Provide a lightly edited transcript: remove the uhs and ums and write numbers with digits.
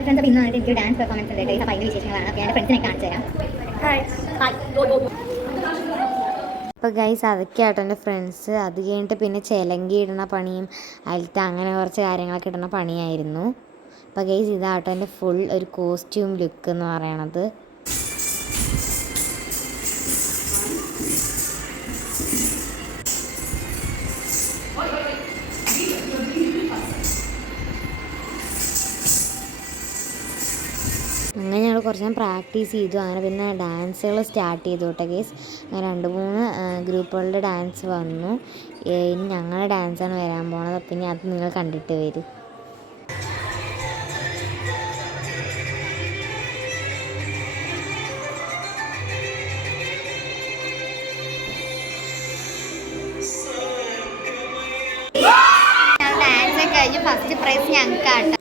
Friends അപ്പോൾ ഇന്നാണ് എനിക്ക് ഡാൻസ് പെർഫോമൻസ് ഉണ്ട് അപ്പോൾ അതിൻ്റെ വിശേഷങ്ങളാണ്. അപ്പോൾ എൻ്റെ ഫ്രണ്ട്സിനെ കാണിച്ചു തരാം. അപ്പോൾ ഗൈസ് അതൊക്കെ ആട്ടോ എൻ്റെ ഫ്രണ്ട്സ്. അത് കഴിഞ്ഞിട്ട് പിന്നെ ചിലങ്കി ഇടുന്ന പണിയും അതിലത്തെ അങ്ങനെ കുറച്ച് കാര്യങ്ങളൊക്കെ ഇടുന്ന പണിയായിരുന്നു. അപ്പോൾ ഗൈസ് ഇതാട്ടോ എൻ്റെ ഫുൾ ഒരു കോസ്റ്റ്യൂം ലുക്ക് എന്ന് പറയണത്. അങ്ങനെ ഞങ്ങൾ കുറച്ച് നേരം പ്രാക്ടീസ് ചെയ്തു. അങ്ങനെ പിന്നെ ഡാൻസുകൾ സ്റ്റാർട്ട് ചെയ്തു കേട്ടോ ഗേസ്. അങ്ങനെ 2-3 ഗ്രൂപ്പുകളുടെ ഡാൻസ് വന്നു. ഇനി ഞങ്ങളുടെ ഡാൻസാണ് വരാൻ പോണത്. പിന്നെ അത് നിങ്ങൾ കണ്ടിട്ട് വരും. ഡാൻസൊക്കെ കഴിഞ്ഞ് ഫസ്റ്റ് പ്രൈസ് ഞങ്ങൾക്കാട്ടോ.